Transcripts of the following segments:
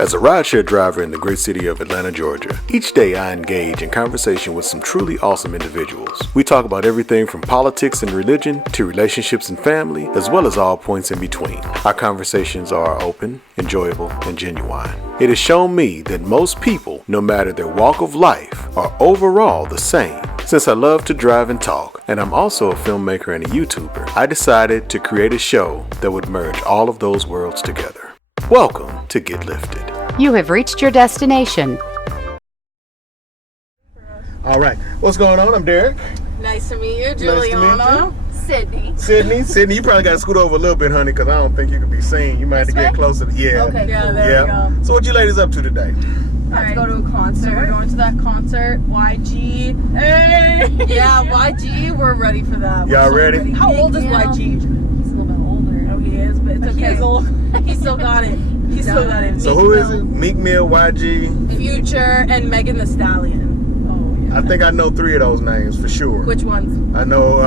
As a rideshare driver in the great city of Atlanta, Georgia, each day I engage in conversation with some truly awesome individuals. We talk about everything from politics and religion to relationships and family, as well as all points in between. Our conversations are open, enjoyable, and genuine. It has shown me that most people, no matter their walk of life, are overall the same. Since I love to drive and talk, and I'm also a filmmaker and a YouTuber, I decided to create a show that would merge all of those worlds together. Welcome to Get Lifted. You have reached your destination. All right, what's going on? I'm Derek. Nice to meet you, Juliana. Sydney. Sydney, you probably got to scoot over a little bit, honey, because I don't think you can be seen. You might have to get closer. Yeah. Okay, yeah, there we go. So what you ladies up to today? Let's go to a concert. We're going to that concert. YG. Hey! Yeah, YG. We're ready for that. Y'all ready? How old is YG? He's a little bit older. Oh, he is, but it's okay. He still got it. He still got it. So who is it? Meek Mill, YG, Future, and Megan Thee Stallion. Oh, yeah. I think I know 3 of those names for sure. Which ones? I know,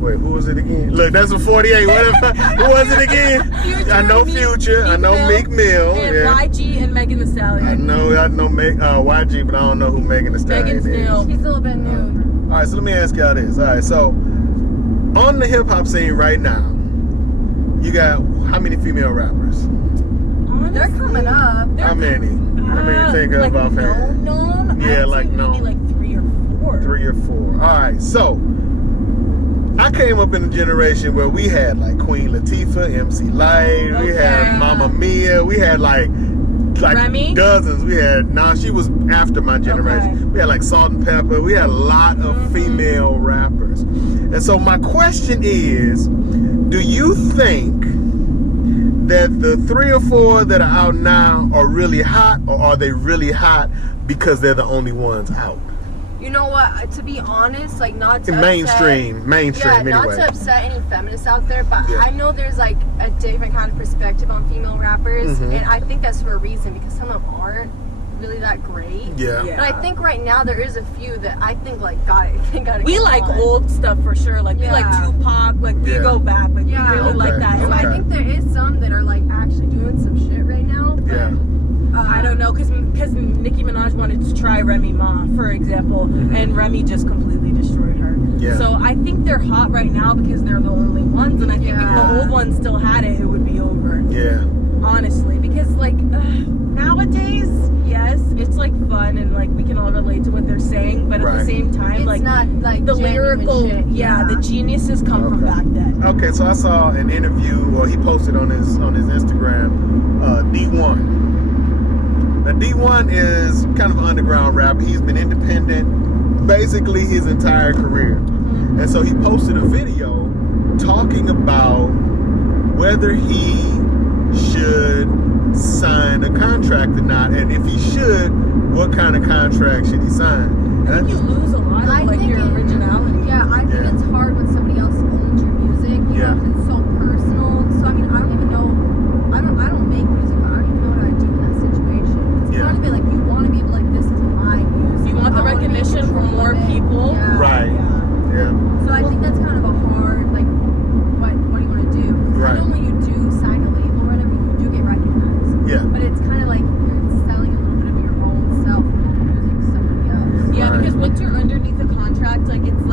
wait, who was it again? Look, that's a 48. Who was it again? Future, I know Future. I know Meek Mill. And yeah. YG and Megan Thee Stallion. I know YG, but I don't know who Megan Thee Stallion is. Still. She's a little bit new. All right, so let me ask y'all this. All right, so on the hip hop scene right now, you got how many female rappers? Honestly, They're coming up. How many? How many you think of offhand? Known? Yeah, like maybe like 3 or 4. 3 or 4. All right, so I came up in a generation where we had like Queen Latifah, MC Lyte, we had Mama Mia, we had like Remy? dozens. We had she was after my generation. Okay. We had like Salt and Pepper. We had a lot of female rappers. And so my question is, do you think that the 3 or 4 that are out now are really hot, or are they really hot because they're the only ones out? You know what? To be honest, like not to mainstream upset, anyway. Not to upset any feminists out there, but Yeah. I know there's like a different kind of perspective on female rappers, Mhm. and I think that's for a reason because some of them aren't really that great. Yeah. Yeah. But I think right now there is a few that I think like got it. We like old stuff for sure. Like we like Yeah. Tupac. Like we Yeah. go back. Like Yeah. we really like that. So And I Okay. think there is some that are like actually doing some shit right now. But, Yeah. I don't know, because Nicki Minaj wanted to try Remy Ma, for example, and Remy just completely destroyed her. Yeah. So I think they're hot right now because they're the only ones, and I think if the old ones still had it, it would be over. Yeah. Honestly, because like nowadays, yes, it's like fun and like we can all relate to what they're saying, but at the same time, It's like not like the genuine lyrical, shit. the geniuses come from back then. Okay, so I saw an interview, or he posted on his Instagram, D1. Now D1 is kind of an underground rapper. He's been independent basically his entire career. And so he posted a video talking about whether he should sign a contract or not, and if he should, what kind of contract should he sign? I think you lose a lot of like your originality. Yeah, I think it's hard when somebody else owns your music. You know, 'cause it's so personal. So I mean, I don't even know. I don't make music, but I don't even know what I'd do in that situation. It's part of it, like you want to be like, this is my music. You want the recognition from more people. Yeah. Right. Yeah. So I think that's kind of a hard, like, what do you want to do? 'Cause I know when you do sign a label or whatever, you do get recognized. Yeah. But it's kind of like you're selling a little bit of your own self music to somebody else. Yeah, because once you're underneath a contract, like it's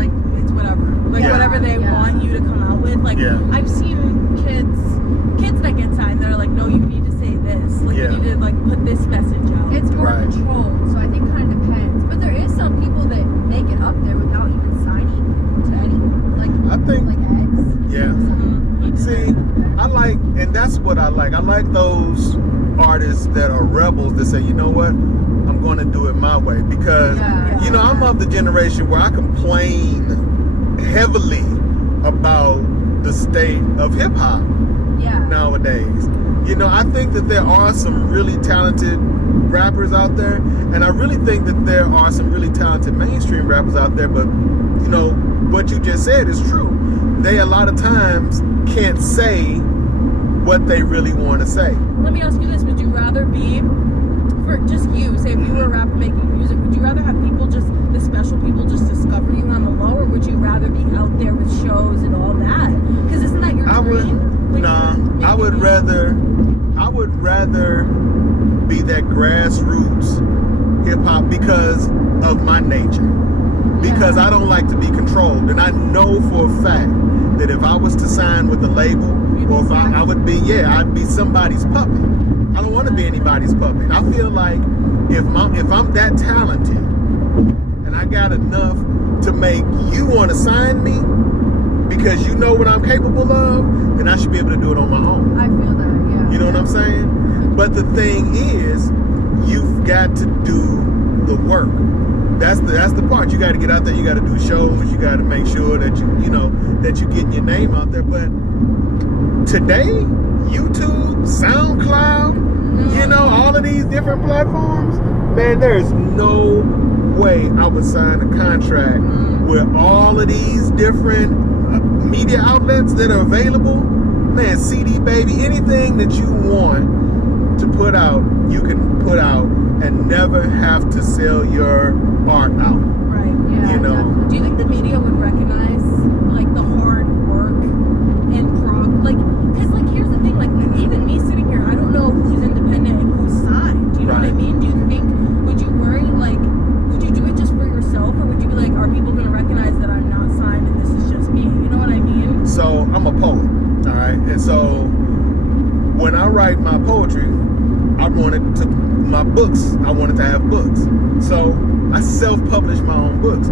whatever. Like whatever they want you to come out with. Like I've seen kids that get signed that are like, no, you need to say this. Like you need to like put this message out. It's more controlled, so I think it kind of depends. But there is some people that make it up there without even signing to anyone. Like I think like X. Yeah. See, I like, and that's what I like. I like those artists that are rebels that say, you know what, I'm going to do it my way. Because, you know, I'm of the generation where I complain heavily about the state of hip hop nowadays. You know, I think that there are some really talented rappers out there, and I really think that there are some really talented mainstream rappers out there, but, you know, what you just said is true. They a lot of times can't say what they really want to say. Let me ask you this: would you rather be, for just you, say if you were a rapper making music, would you rather have people just, the special people just discover you on the low, or would you rather be out there with shows and all that? Because isn't that your dream? I would rather I would rather be that grassroots hip hop because of my nature. Because I don't like to be controlled. And I know for a fact that if I was to sign with a label, or if I would be, I'd be somebody's puppet. I don't want to be anybody's puppet. I feel like if I'm that talented and I got enough to make you want to sign me because you know what I'm capable of, then I should be able to do it on my own. I feel that, yeah. You know what I'm saying? But the thing is, you've got to do the work. That's the part. You got to get out there. You got to do shows. You got to make sure that that you're getting your name out there. But today, YouTube, SoundCloud, all of these different platforms, man, there's no way I would sign a contract with all of these different media outlets that are available. Man, CD Baby, anything that you want to put out, you can put out and never have to sell your art out. Right. Yeah, Do you think the media would recognize like the hard work and because here's the thing, even me sitting here, I don't know who's independent and who's signed. Do you know what I mean? Do you think, would you worry, would you do it just for yourself, or would you be like, are people going to recognize that I'm not signed and this is just me? You know what I mean? So I'm a poet, all right? And so when I write my poetry, I wanted to have books. So I self-published my own books.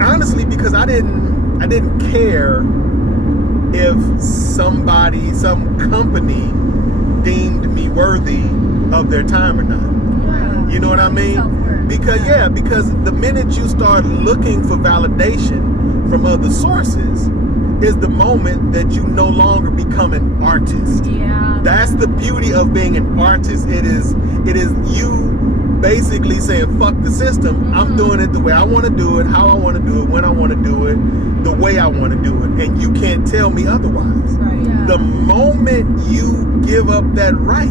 Honestly, because I didn't care if some company deemed me worthy of their time or not. Yeah. You know what I mean? Because the minute you start looking for validation from other sources is the moment that you no longer become an artist. Yeah. That's the beauty of being an artist. It is you basically saying, fuck the system. I'm doing it the way I want to do it, how I want to do it, when I want to do it, the way I want to do it. And you can't tell me otherwise. Right. Yeah. The moment you give up that right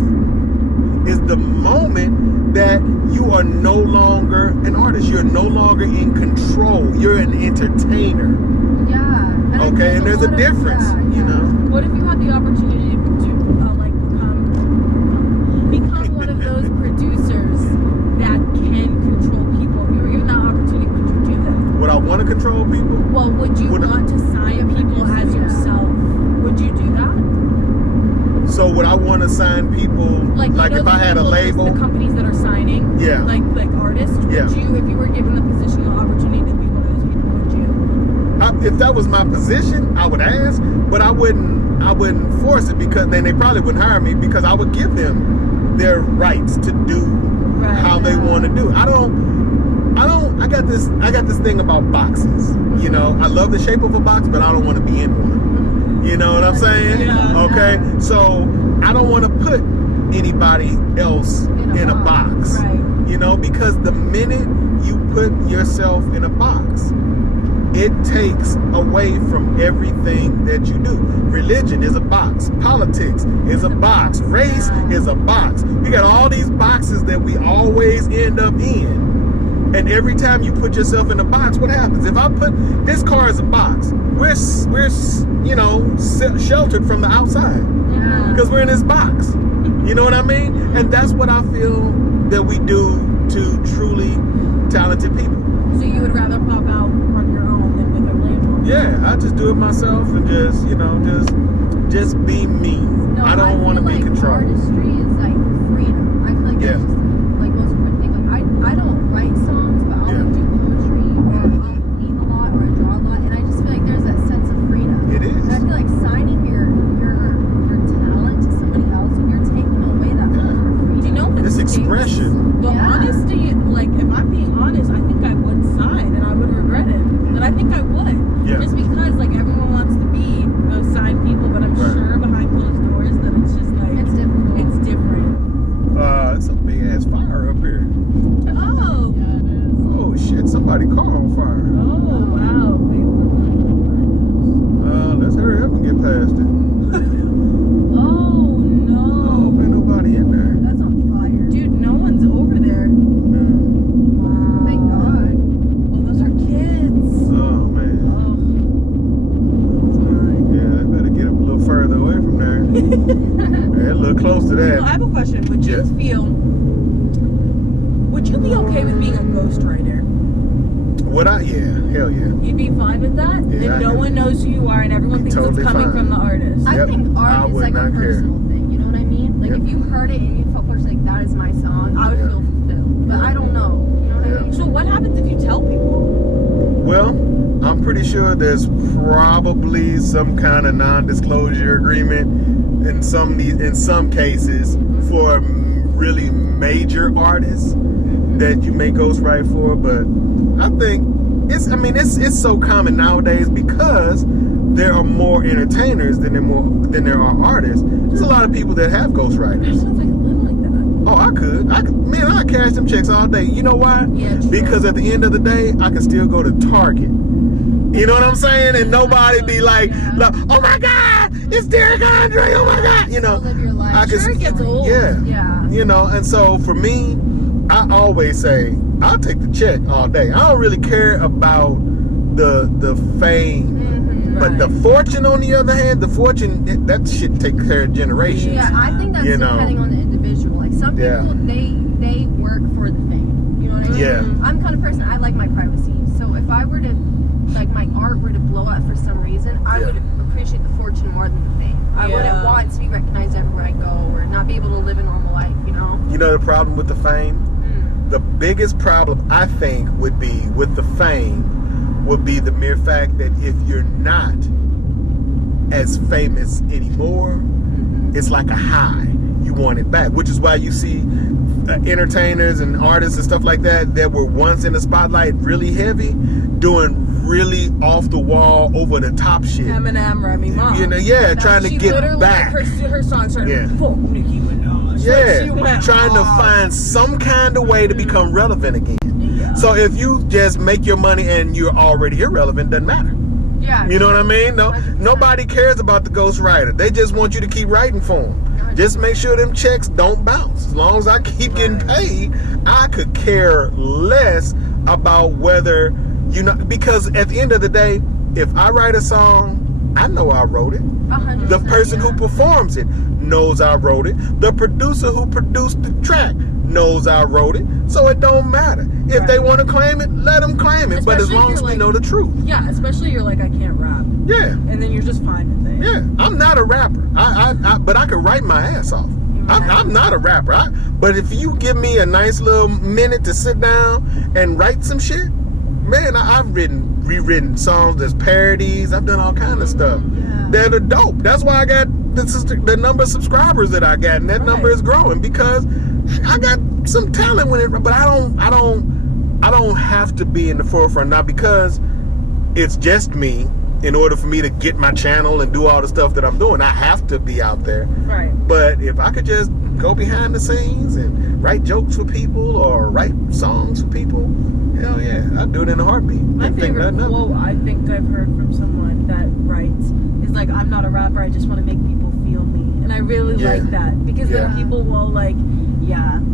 is the moment that you are no longer an artist. You're no longer in control. You're an entertainer. Yeah. Okay, and there's a difference, What if you had the opportunity to become one of those producers that can control people? If you were given that opportunity, would you do that? Would I want to control people? Well, would you want to sign people as yourself? Would you do that? So would I want to sign people, like if I had a label? The companies that are signing, like artists, would you, if you were given the position, the opportunity to be one of those people, would you? If that was my position, I would ask, but I wouldn't force it, because then they probably wouldn't hire me, because I would give them their rights to do how they want to do. I got this thing about boxes. I love the shape of a box, but I don't want to be in one. You know what I'm saying? Yeah. Okay. So I don't want to put anybody else in a box. Right. Because the minute you put yourself in a box, it takes away from everything that you do. Religion is a box. Politics is a box. Race is a box. We got all these boxes that we always end up in. And every time you put yourself in a box, what happens? If I put this car as a box, we're sheltered from the outside. Because we're in this box. You know what I mean? And that's what I feel that we do to truly talented people. So you would rather pop out on your own than with a label? Yeah, I just do it myself and just be me. No, I don't want to be controlled. Artistry is like freedom. I feel like it's just like most important thing. Like I don't write songs, but I'll like do poetry, or I'll paint a lot, or I draw a lot, and I just feel like there's that sense of freedom. It is. And I feel like signing your talent to somebody else, you're taking away that freedom. Do you know It's expression. The honesty, if I'm being honest, I think I would sign and I would regret it. But I think I would. Yeah. Just because everyone wants to be those signed people, but I'm sure behind closed doors that it's just It's difficult. it's different. It's a big ass fire up here. Oh. Yeah, it is. Oh shit, somebody car on fire. Oh wow. Wait, Let's hurry up and get past it. oh no. I hope ain't nobody in there. That's on fire. Dude, no one's feel, would you be okay with being a ghostwriter? Would I? Yeah, hell yeah. You'd be fine with that? Yeah, and no one knows who you are and everyone thinks totally it's coming fine. from the artist. I think art is would like a not care. personal thing. You know what I mean? Like if you heard it and you felt personally like that is my song, I would feel fulfilled. But I don't know. You know what I mean? So what happens if you tell people? Well, I'm pretty sure there's probably some kind of non-disclosure agreement in some cases for really major artists that you may ghostwrite for, but I think it's so common nowadays because there are more entertainers than there are artists. There's a lot of people that have ghostwriters. Sounds like live like that. Oh, I'd cash them checks all day. You know why? Yeah, true. Because at the end of the day, I can still go to Target. You know what I'm saying? And nobody be like, oh my God, it's Derek Andre, oh my God. You know, live your life. I can, Sure, it gets old. Yeah. You know, and so for me, I always say, I'll take the check all day. I don't really care about the fame. But the fortune, on the other hand, that shit take care of generations. Yeah, I think that's depending on the individual. Like some people, they work for the fame. You know what I mean? Yeah. I'm the kind of person, I like my privacy. So if I were to, like my art were to blow up for some reason, I would appreciate the fortune more than the fame. I wouldn't want to be recognized everywhere I go or not be able to live a normal life, you know? You know the problem with the fame? The biggest problem, I think, would be with the fame would be the mere fact that if you're not as famous anymore, it's like a high. You want it back, which is why you see entertainers and artists and stuff like that were once in the spotlight really heavy, doing really off the wall, over the top shit. Eminem, Remy Ma. You know, trying to get back. Her song started, fuck Nicki Minaj. Yeah, trying to find some kind of way to become relevant again. Yeah. So if you just make your money and you're already irrelevant, doesn't matter. Yeah. You know what I mean? No, nobody cares about the ghostwriter. They just want you to keep writing for them. Just make sure them checks don't bounce. As long as I keep getting paid, I could care less about whether, because at the end of the day, if I write a song, I know I wrote it. 100%, The person who performs it knows I wrote it. The producer who produced the track knows I wrote it. So it don't matter. If they want to claim it, let them claim it. But as long as we know the truth. Yeah, especially you're like, I can't rap. Yeah. And then you're just fine with it. Yeah. I'm not a rapper. But I can write my ass off. I'm not a rapper. But if you give me a nice little minute to sit down and write some shit, man, I've rewritten songs. There's parodies. I've done all kind of stuff. That are dope. That's why I got the number of subscribers that I got, and that number is growing because I got some talent with it. But I don't have to be in the forefront now because it's just me. In order for me to get my channel and do all the stuff that I'm doing, I have to be out there. Right. But if I could just go behind the scenes and write jokes for people or write songs for people, hell yeah, I'd do it in a heartbeat. My favorite quote I think I've heard from someone that writes is like, I'm not a rapper, I just want to make people feel me. And I really like that because then people will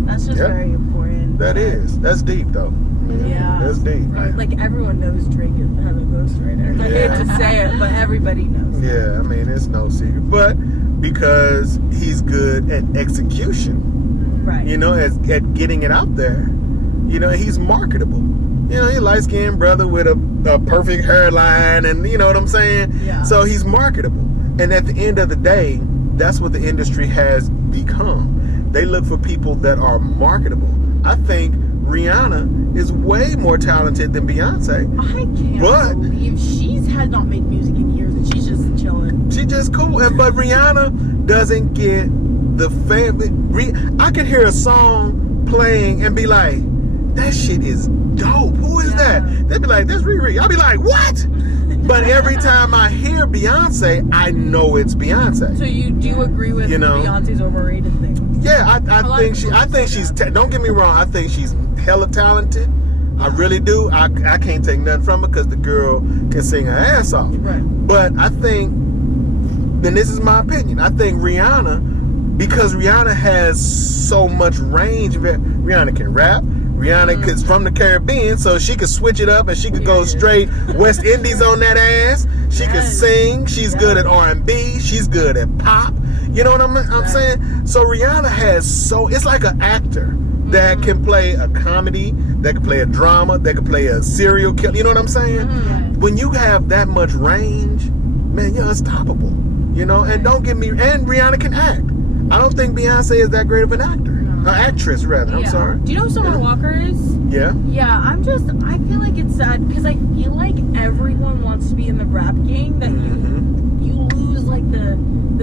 that's just very important. That's deep though. Yeah. That's deep. Like everyone knows Drake has a ghostwriter. I hate to say it, but everybody knows. Yeah, I mean it's no secret. But because he's good at execution, right? At getting it out there, he's marketable. He's a light-skinned brother with a perfect hairline, and you know what I'm saying? Yeah. So he's marketable. And at the end of the day, that's what the industry has become. They look for people that are marketable. I think Rihanna is way more talented than Beyonce. I can't believe she has not made music in years and she's just chilling. She's just cool. But Rihanna doesn't get the fame. I can hear a song playing and be like, that shit is dope. Who is that? They'd be like, that's Riri. I'll be like, what? But every time I hear Beyonce, I know it's Beyonce. So you do agree with Beyonce's overrated thing? Yeah, I think she's. Don't get me wrong. I think she's hella talented. I really do. I can't take nothing from her because the girl can sing her ass off. Right. But I think, and this is my opinion, I think Rihanna, because Rihanna has so much range. Rihanna can rap. Rihanna is from the Caribbean, so she could switch it up and she could go straight West Indies on that ass. She could sing. She's good at R&B. She's good at pop. You know what I'm saying? So Rihanna it's like an actor that can play a comedy, that can play a drama, that can play a serial killer. You know what I'm saying? When you have that much range, man, you're unstoppable. You know, and don't get me, and Rihanna can act. I don't think Beyonce is that great of an actor. Actress, rather. I'm sorry. Do you know who Summer Walker is? Yeah. Yeah, I feel like it's sad because I feel like everyone wants to be in the rap game that you lose like the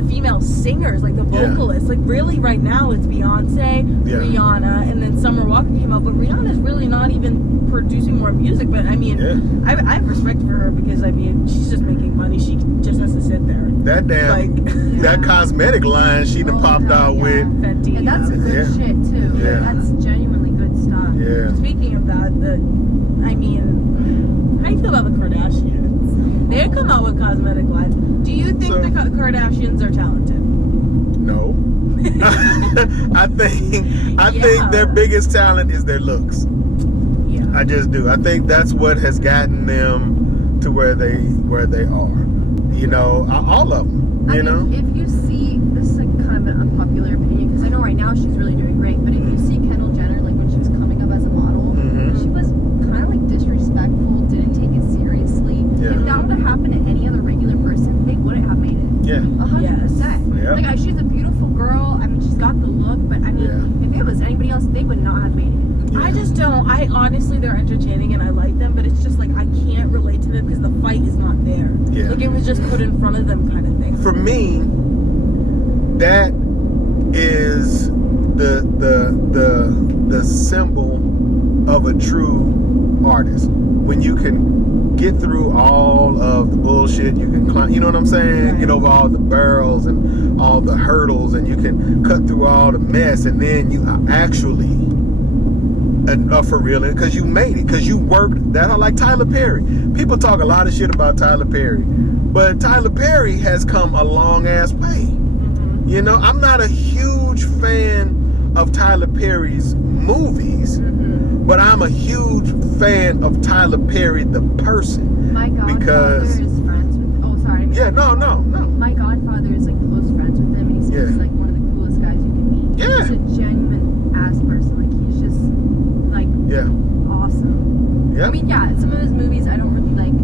female singers, like the vocalists. Like really right now it's Beyonce, Rihanna, and then Summer Walker came out, but Rihanna's really not even producing more music. But I mean, I have respect for her because I mean she's just making money. She just has to sit there. That damn that cosmetic line she done popped out with. Fenty. And that's good shit too. Yeah. That's genuinely good stuff. Yeah. Speaking of that, I mean, how do you feel about the Kardashians? They come out with cosmetic lines. Do you think the Kardashians are talented? No. I think their biggest talent is their looks. Yeah. I just do. I think that's what has gotten them to where they are. You know, all of them. You know. If you see, this is like kind of an unpopular opinion because I know right now she's really doing great. But if you see Kendall Jenner, like when she was coming up as a model, she was kind of like disrespectful, didn't take it seriously. Yeah. If that would have happened to any other regular person, they wouldn't have made it. Yeah. 100%. Yeah. Like she's a beautiful girl. I mean, she's got the look, but I mean, if it was anybody else, they would not have made it. Yeah. I just don't. I honestly, they're entertaining and I like them, but it's just like I can't relate to them because the fight is not there. Yeah. Like it was just put in front of them, kind of thing. For me, that is the symbol of a true artist. When you can get through all of the bullshit, you can climb, you know what I'm saying? Right. Get over all the barrels and all the hurdles, and you can cut through all the mess, and then you actually for real, because you made it, because you worked that out. Like Tyler Perry. People talk a lot of shit about Tyler Perry, but Tyler Perry has come a long ass way. You know, I'm not a huge fan of Tyler Perry's movies, but I'm a huge fan of Tyler Perry the person. My godfather is friends with. Oh, sorry. Yeah, no. My godfather is like close friends with him, and he seems like one of the coolest guys you can meet. Yeah. He's a genuine ass person. Like he's just like awesome. Yeah. I mean, some of his movies I don't really like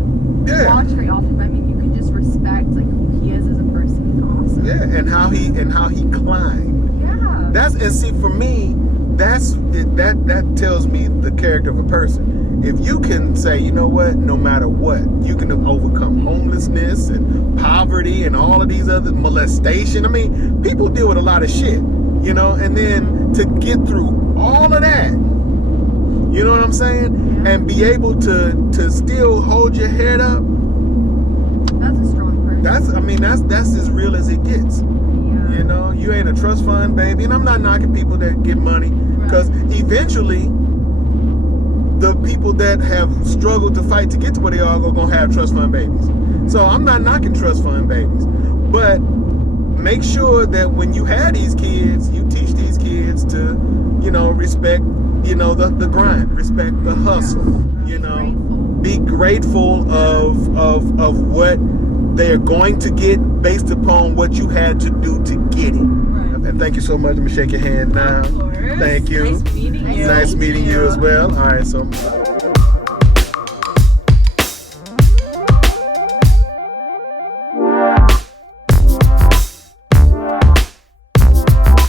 watch very often, but I mean, you can just respect like who he is as a person. He's awesome. Yeah, and how he climbed. Yeah. And see, for me, that tells me the character of a person. If you can say, you know what, no matter what, you can overcome homelessness and poverty and all of these other molestation. I mean, people deal with a lot of shit, you know, and then to get through all of that, you know what I'm saying? Yeah. And be able to still hold your head up. That's a strong person. That's as real as it gets. Yeah. You know, you ain't a trust fund baby, and I'm not knocking people that get money, because eventually the people that have struggled to fight to get to where they are gonna have trust fund babies. So I'm not knocking trust fund babies, but make sure that when you have these kids, you teach these kids to, you know, respect, you know, the grind, respect the hustle, you know, be grateful of what they're going to get based upon what you had to do to get it. Right. And thank you so much. Let me shake your hand now. Of course. Thank you. Nice meeting you. Nice meeting you as well. All right, so